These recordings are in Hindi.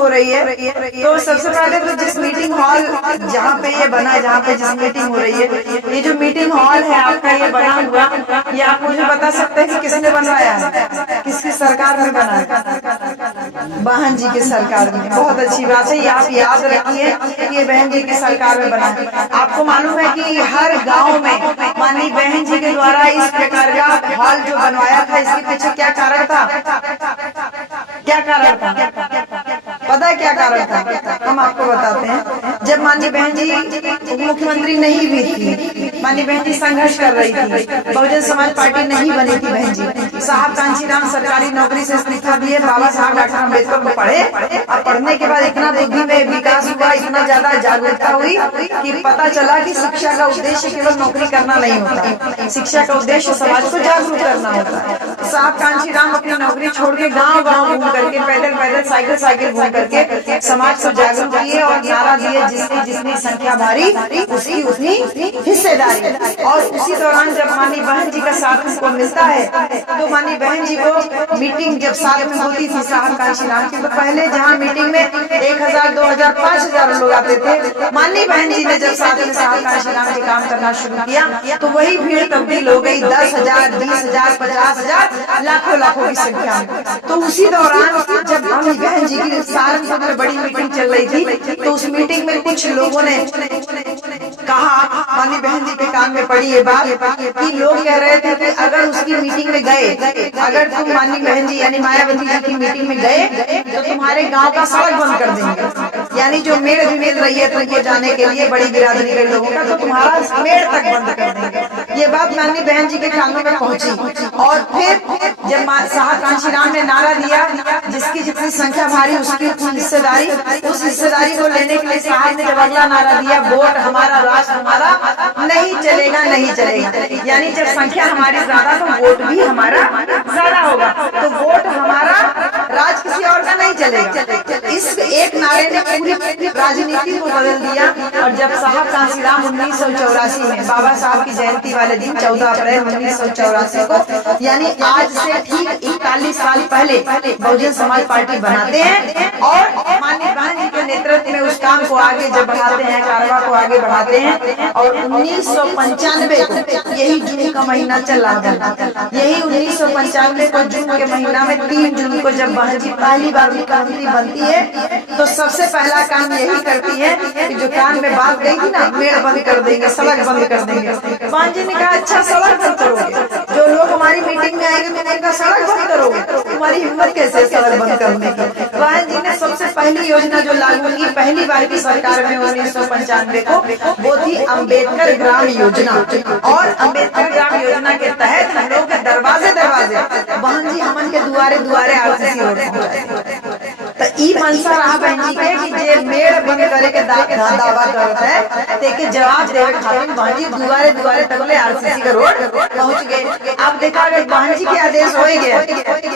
हो रही है। तो सबसे पहले तो जिस मीटिंग हॉल जहाँ पे ये बना, जहाँ पे जिस मीटिंग हो रही है, ये जो मीटिंग हॉल है आपका ये बना हुआ, ये आप मुझे बता सकते हैं कि किसने बनवाया है, किसकी सरकार में बना है? बहन जी की सरकार में। बहुत अच्छी बात है, ये आप याद रखिए कि ये बहन जी की सरकार में बना है। आपको मालूम है कि हर गाँव में माननीय बहन जी के द्वारा इस प्रकार का हॉल जो बनवाया था, इसके पीछे क्या कारण था? क्या कारण था? पता है क्या कारण था? हम आपको बताते हैं। जब माननीय बहन जी उप मुख्यमंत्री नहीं भी थी, माननीय बहन जी संघर्ष कर रही थी, बहुजन समाज पार्टी नहीं बनी थी बहन जी, साहब कांशीराम सरकारी नौकरी से इस्तीफा दिए, बाबा साहब डॉक्टर अम्बेडकर को पढ़े, और पढ़ने के बाद इतना बुद्धि में विकास हुआ, इतना ज्यादा जागरूकता हुई कि पता चला कि शिक्षा का उद्देश्य केवल नौकरी करना नहीं होता, शिक्षा का उद्देश्य समाज को जागरूक करना होता है। साहब कांशीराम अपनी नौकरी छोड़ के गाँव गाँव घूम करके, पैदल पैदल, साइकिल साइकिल घूम करके समाज को जागरूक किए और नारा दिए, जिसकी जितनी संख्या भारी उसकी उतनी हिस्सेदारी। और उसी दौरान जब माननीय बहन जी का साथ हमको मिलता है, तो माननीय बहन जी को मीटिंग जब साथ में होती थी साहब कांशीराम की, तो पहले जहाँ मीटिंग में 1000, 2000, 5000 लोग आते थे, माननीय बहन जी ने जब साथ में साहब कांशीराम के काम करना शुरू किया, तो वही भीड़ तब्दील हो गई 10,000, 20,000, 50,000, लाखों लाखों की संख्या में। तो उसी दौरान जब माननीय बहन जी की सहारनपुर में बड़ी मीटिंग चल रही थी, तो उस मीटिंग में कुछ लोगों ने कहा, माननीय बहन जी के कान में पड़ी ये बात कि लोग कह रहे थे कि अगर उसकी मीटिंग में गए, अगर तुम माननीय बहन जी यानी मायावती जी की मीटिंग में गए, तो तुम्हारे गांव का सड़क बंद कर देंगे, यानी जो मेड़ भी मिल रही है तुमको जाने के लिए बड़ी बिरादरी के लोगों का, तो तुम्हारा मेड़ तक बंद कर देंगे। ये बात माननीय बहन जी के कानों में पहुंची, और फिर जब साहब कांशीराम ने नारा दिया, जिसकी जितनी संख्या भारी उसकी उतनी हिस्सेदारी, उस हिस्सेदारी को लेने के लिए साहब ने जब अगला नारा दिया, वोट हमारा राष्ट्र हमारा, नहीं चलेगा नहीं चलेगा, यानी जब संख्या हमारी ज्यादा तो वोट भी हमारा ज्यादा होगा, तो वोट हमारा, राज किसी और का नहीं चलेगा। इस एक नारे ने पूरी राजनीति को बदल दिया। और जब साहब कांशीराम 1984 में बाबा साहब की जयंती वाले दिन 14 अप्रैल 1984 को, यानी आज से ठीक 41 साल पहले बहुजन समाज पार्टी बनाते हैं, और माननीय बहन जी के नेतृत्व में उस काम को आगे जब बढ़ाते हैं, कारवा को आगे बढ़ाते हैं, और 1995 को, यही जून का महीना चल रहा था, यही 1995 को जून के महीना में 3 जून को जब बहन जी पहली बार मुख्यमंत्री बनती है, तो सबसे पहला काम यही करती है कि जो कान में बात गई थी ना, मेड़ बंद कर देंगे, सड़क बंद कर देंगे, बहन जी ने कहा अच्छा सड़क बंद करोगे, जो लोग हमारी मीटिंग में आएंगे तुम उनका सड़क बंद करोगे, तुम्हारी हिम्मत कैसे सड़क बंद करने की। बहन जी ने सबसे पहली योजना जो लागू की पहली बार की सरकार में 1995 को, वो थी अम्बेडकर ग्राम योजना, और अम्बेडकर ग्राम योजना के तहत हम लोग के दरवाजे दरवाजे बहन जी हमन के दुआरे दुआरे आरसीसी रोड पहुंचाए। तो ई मनसा रहा बहन जी के कि जे मेड़ बंद करे के दावा करत है, तेके जवाब देवे खातिर बहन जी दुआरे दुआरे तकले आरसीसी का रोड पहुंच गए। अब देखा अगर बहन जी के आदेश हो गए,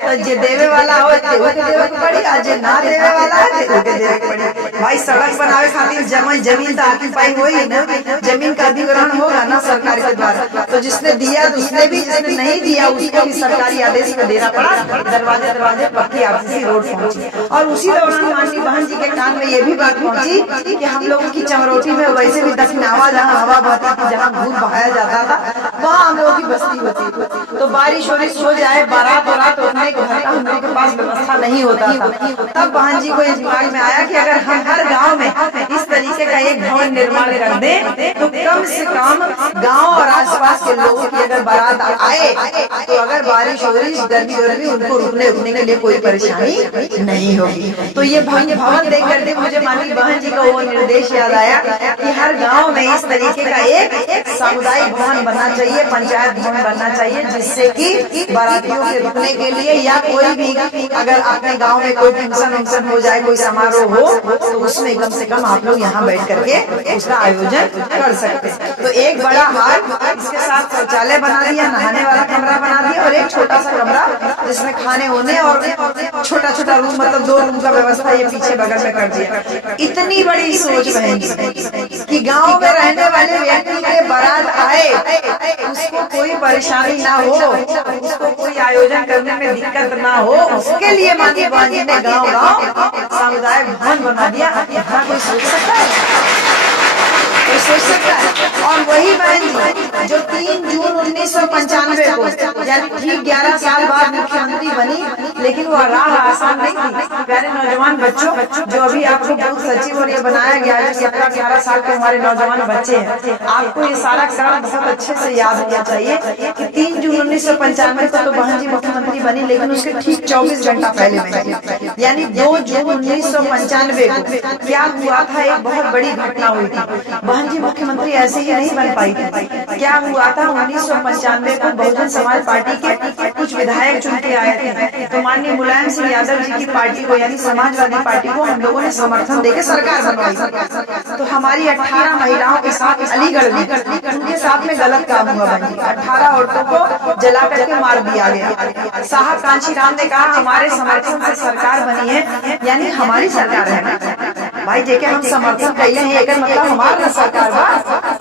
तो जे देवे वाला हो तेहू के देवे के पड़ी, और जे ना देवे वाला है तेहू के देवे के पड़ी। भाई सड़क बनावे खातिर जमीन तो ऑक्यूपाई होई ना, जमीन का अधिग्रहण होगा ना सरकार के द्वारा, तो जिसने दिया उसने भी, जिसने नहीं दिया उसको भी सरकारी आदेश में देना पड़ा, दरवाजे दरवाजे पक्की आरसीसी रोड पहुंची। और उसी दौरान माननीय बहन जी के कान में ये भी बात पहुंची कि हम लोगों की चमरोटी में वैसे भी दक्षिणावा जहाँ हवा बहती थी, जहाँ दूध बहाया जाता था, वहाँ हम लोगों की बस्ती होती, तो बारिश वारिश हो जाए, बारात वारात होने के घर का हम लोगों के पास व्यवस्था नहीं होता था। तब बहन जी को इस दिमाग में आया कि अगर हम हर गांव में इस तरीके का एक भवन निर्माण कर दें, तो कम से कम गांव और आसपास के लोगों की अगर बारात आए, तो अगर बारिश हो रही, गर्मी हो रही, उनको रुकने के लिए कोई परेशानी नहीं होगी। तो ये भवन देख करके मुझे माननीय बहन जी का वो निर्देश याद आया कि हर गांव में इस तरीके का एक सामुदायिक भवन बनना चाहिए, पंचायत भवन बनना चाहिए, जिससे कि बारातियों के रुकने के लिए या कोई भी अगर अपने गांव में कोई फंक्शन हो जाए, कोई समारोह हो, तो उसमें कम से कम आप लोग यहाँ बैठ करके उसका आयोजन कर सकते हैं। तो एक बड़ा हॉल, इसके साथ शौचालय बना दिया, नहाने वाला कमरा बना दिया, और एक छोटा सा कमरा जिसमें खाने होने और छोटा छोटा रूम, मतलब 2 रूम का व्यवस्था ये पीछे बगल में कर दिया। इतनी बड़ी सोच बहन कि गांव में रहने वाले व्यक्ति के के बारात आए उसको कोई परेशानी ना हो, उसको कोई आयोजन करने में दिक्कत ना हो, उसके लिए माननीय बहन जी ने गाँव गाँव सामुदायिक भवन बना दिया। इतना कोई सोच सकता है? कोई सोच सकता है? और वही बहन जी जो 3 जून 1995 को यानी ठीक 11 साल बाद मुख्यमंत्री बनी, लेकिन वो राह आसान नहीं थी। प्यारे नौजवान बच्चों, जो अभी आपको बूथ सचिव और ये बनाया गया है, 17-18 साल के हमारे नौजवान बच्चे हैं, आपको ये सारा क्रम बहुत अच्छे से याद होना चाहिए कि 3 जून 1995 को तो बहन जी मुख्यमंत्री बनी, लेकिन उसके ठीक 24 घंटा पहले बनी, यानी 2 जून 1995 को क्या हुआ था, एक बहुत बड़ी घटना हुई थी। बहन जी मुख्यमंत्री ऐसे ही नहीं बन पाई थी। क्या हुआ था, 1995 को बहुजन समाज पार्टी के कुछ विधायक चुन के आए थे, तो माननीय मुलायम सिंह यादव जी की पार्टी को यानी समाजवादी पार्टी को हम लोगों ने समर्थन देकर सरकार बनवाई। तो हमारी 18 महिलाओं के साथ अलीगढ़ में उनके साथ में गलत काम हुआ। बहन जी 18 औरतों को जला करके मार दिया गया। साहब कांशीराम ने कहा हमारे समर्थन से सरकार बनी है, यानी हमारी सरकार है भाई, जेके हम समर्थन कैले हैं, एक मतलब हमारा सरकार बा।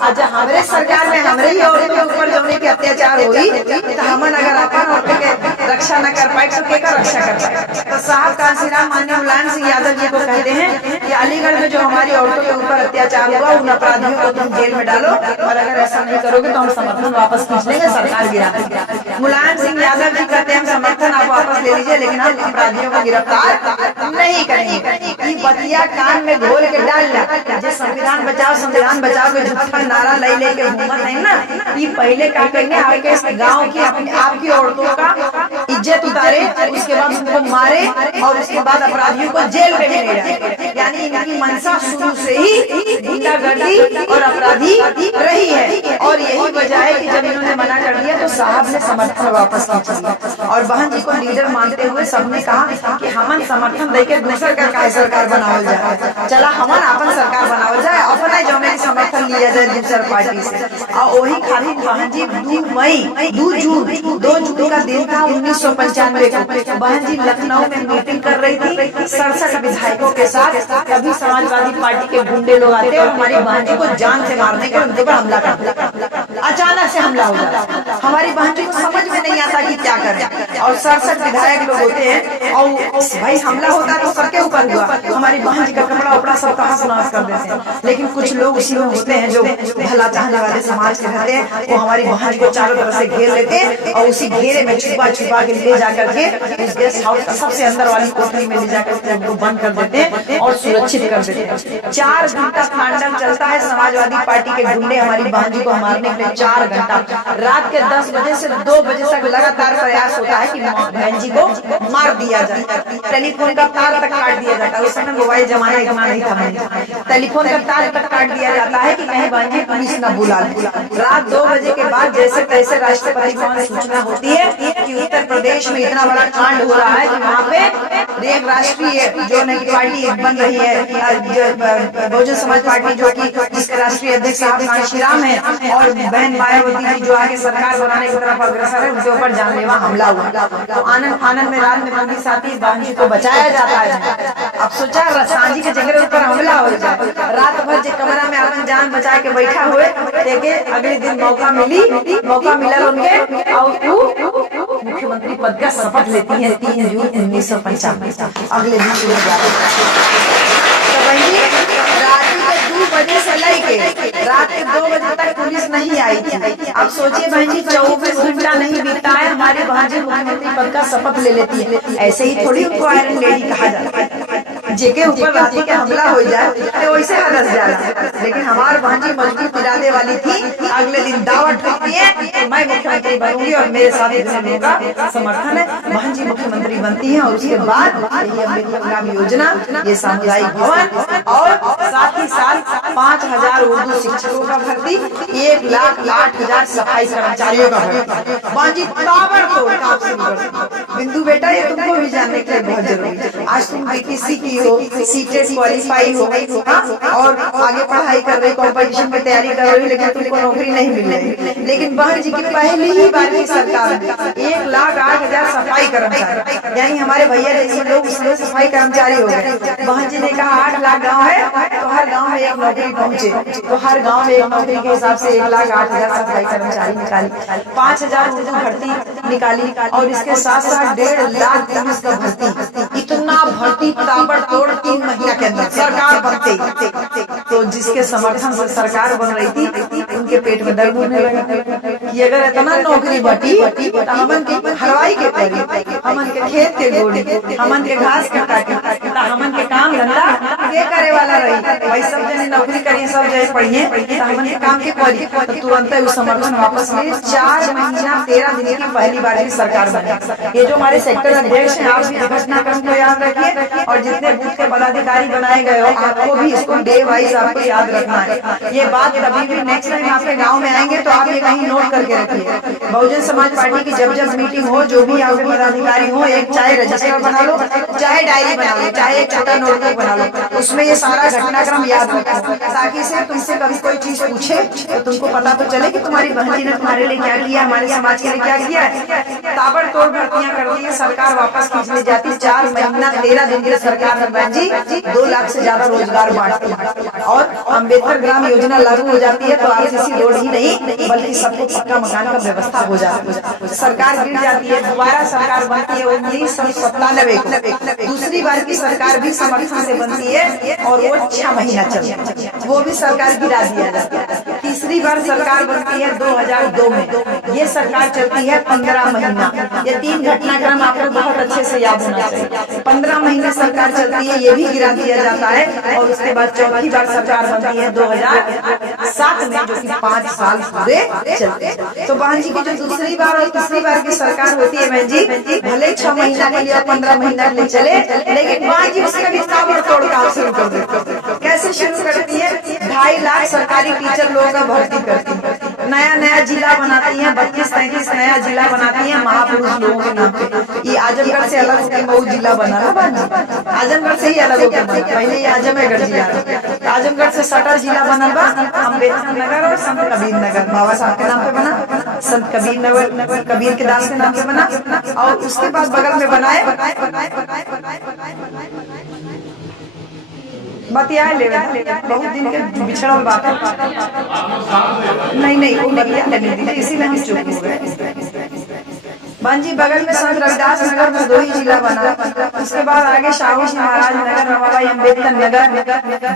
आज हमारे सरकार में हमारे ही औरतों के ऊपर जौने के अत्याचार हुई, तो हमन अगर अपन औरतों के रक्षा न कर पाए तो केकर रक्षा कर पाए? तो साहब कांशीराम माननीय मुलायम सिंह यादव जी को कहते हैं कि अलीगढ़ में जो हमारी औरतों के ऊपर अत्याचार हुआ, उन अपराधियों को तुम जेल में डालो, और अगर ऐसा नहीं करोगे तो हम समर्थन वापस खींच लेंगे, सरकार गिरा देंगे। मुलायम सिंह यादव जी कहते हैं हम समर्थन आप वापस ले लीजिए, लेकिन हम अपराधियों को गिरफ्तार नहीं करेंगे। बतिया कान में घोल के डाल जो संविधान बचाओ के झूठा नारा ले के घूमत है ना, ये पहले क्या करेंगे, आपके गांव की आपकी औरतों का इज्जत उतारे, उसके बाद उनको मारे, और उसके बाद अपराधियों को जेल में भी ले जाए। यानी इनकी मंशा शुरू से ही गुंडागर्दी और अपराधी रही है, और यही वजह है कि जब इन्होंने मना कर दिया तो साहब ने समर्थन वापस खींच लिया। और बहन जी को लीडर मानते हुए सबने कहा कि हमन समर्थन देकर दूसर का सरकार बनावल जाए, चला हमन अपन सरकार बनावल जाए, अपना जौने की समर्थन लिया जाए दूसर पार्टी से। और वही खातिर बहन जी 2 जून का दिन था 1995 को बहन जी लखनऊ में मीटिंग कर रही थी 67 विधायकों के साथ। तभी समाजवादी पार्टी के गुंडे लोग आते और हमारी बहन जी को जान से मारने के उनके ऊपर हमला करते। अचानक से हमला हो जाता, हमारी बहन जी को समझ में नहीं आता कि क्या करें, और 67 विधायक लोग होते हैं, और भाई हमला होता तो सबके ऊपर हुआ, हमारी बहन जी का कपड़ा उपड़ा सब तहस नहस कर देते हैं। लेकिन कुछ लोग उसी में होते हैं जो भला चाहने वाले समाज के रहते हैं, वो हमारी बहन जी को चारों तरफ से घेर लेते हैं, और उसी घेरे में छुपा के ले जाकर के उस गेस्ट हाउस का सबसे अंदर वाली कोठरी में ले जाकर के उनको बंद कर देते हैं और सुरक्षित कर देते हैं। 4 घंटा तांडव चलता है समाजवादी पार्टी के गुंडे हमारी बहन जी को मारने के लिए। 4 घंटा रात के 10 बजे से 2 बजे तक लगातार प्रयास होता है कि बहन जी को मार दिया जाए। टेलीफोन का तार तक काट दिया जाता है, उस समय मोबाइल जमाना इतना नहीं था, टेलीफोन का तार तक काट दिया जाता है कि कहीं बहन जी पुलिस न बुला ले। रात 2 बजे के बाद जैसे तैसे राष्ट्रपति भवन सूचना होती है कि उत्तर प्रदेश में इतना बड़ा कांड हो रहा है कि वहाँ पे एक राष्ट्रीय जो नई पार्टी बन रही है, बहुजन समाज पार्टी, जो कि जिसके राष्ट्रीय अध्यक्ष साहब कांशीराम है, और बहन मायावती जी जो आगे सरकार बनाने की तरफ अग्रसर है, उनके ऊपर जानलेवा हमला हुआ। तो आनंद में रात में पुलिस आती है, बहन जी को बचाया जाता है। अब सोचा सांझी के जगह ऊपर हमला हो जाए, रात भर जो कमरा में अपन जान बचा के बैठा हुए, देखे अगले दिन मौका मिला उनके, और मुख्यमंत्री पद का शपथ लेती है 3 जून 1995। अगले दिन रात 2 बजे से लेके रात के 2 बजे तक पुलिस नहीं आई थी। अब सोचिए बहन जी 24 घंटा नहीं बीता है, हमारी बहन जी मुख्यमंत्री पद का शपथ ले लेती है। ऐसे ही थोड़ी उनको आयरन लेडी कहा जाता है, जेके ऊपर रात्रि के हमला हो जाए तो वैसे हदस जाला। लेकिन हमारी बहन जी मजबूत इरादे वाली थी, अगले दिन दावत ठोकती है तो मैं मुख्यमंत्री बनूंगी और मेरे साथ इतने लोगों का समर्थन है। बहन जी मुख्यमंत्री बनती है, और उसके बाद यही अमृत योजना, ये सामुदायिक भवन, और साथ ही साथ 5000 उर्दू शिक्षकों का भर्ती, 1,08,000 सफाई कर्मचारियों का भर्ती। बहन जी ताबड़तोड़ काम शुरू करती। बिंदु बेटा, ये तुमको भी जानने के लिए बहुत जरूरी है। आज तुम बीटीसी की हो, सीटेट क्वालिफाई हो, और आगे पढ़ाई कर रही, कॉम्पिटिशन की तैयारी कर रही, लेकिन तुमको नौकरी नहीं मिल रही। लेकिन बहन जी की पहली ही बार की सरकार 1,08,000 सफाई कर्मचारी, यानी हमारे भैया जैसे लोग उसमें सफाई कर्मचारी हो गए। बहन जी ने कहा 8 लाख गाँव है तो हर गांव में एक नौकरी पहुंचे, तो हर गांव में एक नौकरी के हिसाब से 1,08,000 सफाई कर्मचारी निकाली, 5,000 उर्दू भर्ती निकाली, और इसके साथ साथ 1.5 लाख पुलिस का भर्ती। इतना भर्ती ताबड़तोड़ 3 महीना के अंदर सरकार बनते। तो जिसके समर्थन से सरकार बन रही थी उनके पेट में दर्द होने लगा कि अगर इतना नौकरी बटी तो हमन के हलवाई के करी, हमन के खेत के गोड़ी, हमन के घास के काटी, तो हमन के काम धंधा के करे वाला रही। भाई सब जने नौकरी करिए, सब जने पढ़िए, तो हमन के काम के करी। तो तुरंत उस समर्थन वापस ले 4 महीना 13 दिन की पहली बार की सरकार बनी। ये जो हमारे सेक्टर अध्यक्ष हैं, आप भी घटनाक्रम को याद रखिए, और जितने बूथ के पदाधिकारी बनाए गए हो आपको भी इसको डे वाइज आपको याद रखना है। ये बात कभी भी नेक्स्ट टाइम आपके गाँव में आएंगे तो आप ये कहीं नोट करके रखिए। बहुजन समाज पार्टी की जब जब मीटिंग हो, जो भी आपके पदाधिकारी हो, एक चाहे रजिस्टर बना लो, चाहे डायरी बना लो, चाहे एक छोटा नोटबुक बना लो, उसमें ये सारा घटनाक्रम याद रखो, ताकि से तुमसे कभी कोई चीज पूछे तो तुमको पता तो चले कि तुम्हारी बहन जी ने तुम्हारे लिए क्या किया, हमारे समाज के लिए क्या किया है। ताबड़तोड़ भर्तियां करती है सरकार, वापस खींच ले जाती। 4 महीना 13 दिन की सरकार में बहन जी 2 लाख से ज्यादा रोजगार बांटती है, और अम्बेडकर ग्राम योजना लागू हो जाती है। तो आरसीसी रोड ही नहीं बल्कि सबको पक्का मकान का व्यवस्था हो जाती है। सरकार गिर जाती है, दोबारा सरकार बनती है 1997 को। दूसरी बार की सरकार भी समर्थन से बनती है और वो 6 महीना चलती है, वो भी सरकार गिरा दिया जाता है। तीसरी बार सरकार बनती है 2002 में, ये सरकार चलती है 15 महीना। ये 3 घटनाक्रम आपको बहुत अच्छे से याद होना चाहिए। 15 महीने सरकार चलती है, ये भी गिरा दिया जाता है, और उसके बाद चौथी बार सरकार बनती है 2007 में, जो कि 5 साल पूरे चलते हैं। तो बहन जी की जो दूसरी बार और तीसरी बार की सरकार होती है बहन जी, भले 6 महीना के लिए और 15 महीना के लिए चले, लेकिन बहन जी उसका भी ताबड़तोड़ काम शुरू कर देती है। कैसे शुरू करती है? 2.5 लाख सरकारी टीचर लोगों का भर्ती करती है, नया नया जिला बनाती है, 32-33 नया जिला बनाती है महापुरुष लोगों के नाम पे। ये आजमगढ़ से अलग होकर मऊ जिला बना ना बहन जी, आजमगढ़ से ही अलग होकर बना, पहले ये आजमगढ़ जिला, आजमगढ़ से सटर जिला बनल बा, अम्बेडकर नगर और संत कबीर नगर बाबा साहब के नाम पे बना, संत कबीर नगर कबीर के दास के नाम पे बना, और उसके बाद बगल में बनाए बतिया ले बहुत दिन के बिछड़ल बात नहीं वो बतिया लेने दी, इसीलिए हम चुप हो गए। बहन जी बगल में संत रविदास नगर भदोही जिला बना, उसके बाद आगे शाहू जी महाराज नगर, रमाबाई अम्बेडकर नगर,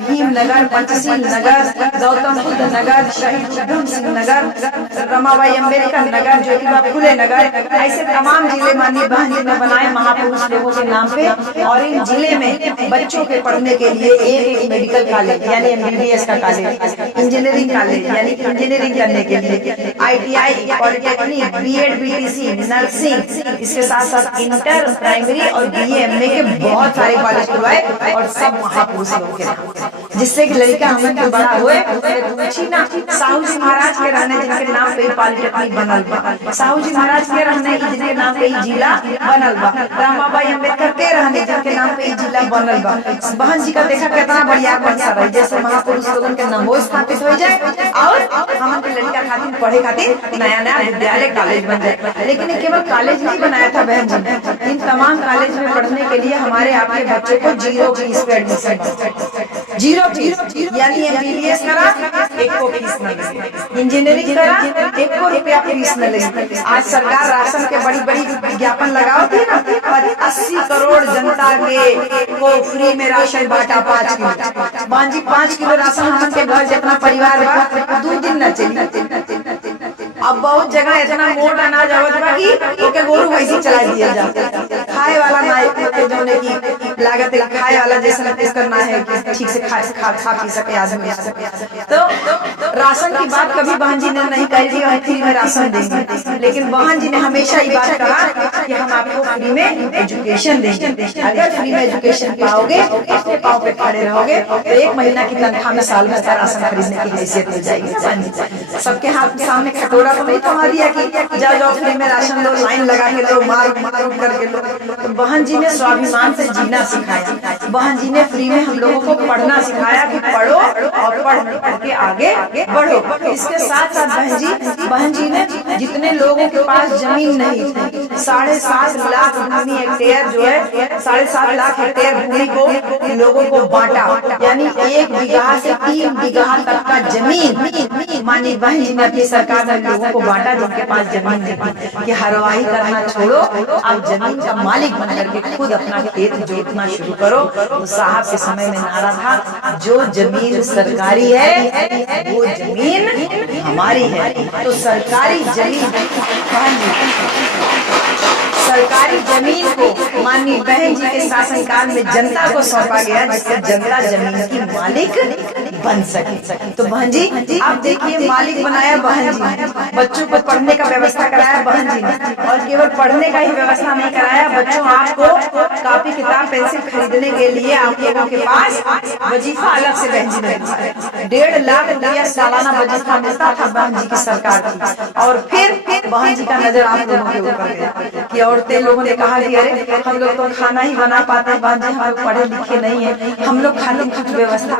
भीम नगर, पंचशील नगर, गौतम बुद्ध नगर, शहीद उधम सिंह नगर, रमाबाई अम्बेडकर नगर, ज्योतिबा फुले नगर, ऐसे तमाम जिले माननीय बहन जी ने बनाए महापुरुष लोगों के नाम पे। और इन जिले में बच्चों के पढ़ने के लिए एक मेडिकल कॉलेज यानी MBBS का कॉलेज, इंजीनियरिंग कॉलेज यानी इंजीनियरिंग करने के लिए, ITI, polytechnic, BEd, BTC, nursing, इसके साथ साथ इंटर, प्राइमरी और BA, MA के बहुत सारे कॉलेज खुलवाए, और सब महापुरुष लोगों के नाम, जिससे कि लड़का हम के बड़ा हुए। पूछी ना साहू जी महाराज के रहने जिनके नाम पे पॉलिटेक्निक बनल बा, साहू जी महाराज के रहने जिनके नाम पे जिला बनल बा, रमाबाई अम्बेडकर के रहने जिनके नाम पे जिला बनल बा। बहन जी का देखा कितना बढ़िया बनसा रही, जैसे महापुरुष लोगों के नाम स्थापित हो जाए और हम के लड़का खातिर पढ़े खातिर नया नया विद्यालय कॉलेज बन जाए। लेकिन केवल कॉलेज नहीं बनाया था बहन जी, इन तमाम कॉलेज में पढ़ने के लिए हमारे आपके बच्चे को 0 फीस पे एडमिशन, 0 फीस, यानी MBBS करा 1 को फीस न लगे, इंजीनियरिंग करा 1 को रुपया फीस न लगे। आज सरकार राशन के बड़ी बड़ी विज्ञापन लगाओ थी ना, 80 करोड़ जनता के को फ्री में राशन बांटा 5 किलो। बहन जी 5 किलो राशन हमन के घर जितना परिवार बा 2 दिन न चली। अब बहुत जगह इतना मोट अनाज आवत बा कि ओके गोरू वैसे चला दिया जाता, खाए वाला ना जोने की लागत है, खाए वाला जैसा कुछ करना है कि ठीक से खा पी सके आदमी। तो राशन की बात कभी बहन जी ने नहीं कही हम फ्री में राशन देंगे, लेकिन बहन जी ने हमेशा ये बात कहा कि हम आपको फ्री में एजुकेशन देंगे। अगर फ्री में एजुकेशन पाओगे, अपने पाँव पे खड़े रहोगे, तो 1 महीना की तनख्वाह में साल भर का राशन खरीदने की हैसियत हो जाएगी। बहन जी सबके हाथ के सामने खटोरा तो नहीं थमा दिया कि जाओ फ्री में राशन लो, लाइन लगा के लो, मार करके लो। तो बहन जी ने स्वाभिमान से जीना सिखाया, बहन जी ने फ्री में हम लोगों को पढ़ना सिखाया कि पढ़ो और पढ़ के आगे बढ़ो। इसके साथ साथ बहन जी ने जितने लोगों के पास जमीन नहीं थी, 7.5 लाख भूमि हेक्टेयर जो है 7.5 लाख हेक्टेयर भूमि को लोगों को बांटा, यानी 1 बीघा से 3 बीघा तक का जमीन माननीय बहन जी ने अपनी सरकार में लोगों को बांटा जिनके पास जमीन नहीं कि हरवाही करना छोड़ो, आप जमीन का मालिक बन करके खुद अपना खेत जोतना शुरू करो। तो साहब के समय में नारा था, जो जमीन सरकारी है वो जमीन हमारी है। तो सरकारी जमीन सरकारी जमीन को माननीय बहन जी के शासनकाल में जनता को सौंपा गया, जिससे जनता जमीन की मालिक बन सके। तो बहन जी आप देखिए, मालिक बनाया बहन जी ने, बच्चों को पढ़ने का व्यवस्था कराया बहन जी ने, और केवल पढ़ने का ही व्यवस्था नहीं कराया, बच्चों आपको कॉपी किताब पेंसिल खरीदने के लिए आप लोगों के पास वजीफा अलग से बहन जी ने दिया। 1.5 लाख रुपया सालाना वजीफा मिलता था बहन जी की सरकार की। और फिर बहन जी का नजर आप लोगों के ऊपर गया कि औरतें लोगों ने कहा कि अरे हम लोग तो खाना ही बना पाते हैं बहन जी, हम लोग पढ़े लिखे नहीं है, हम लोग खाने की व्यवस्था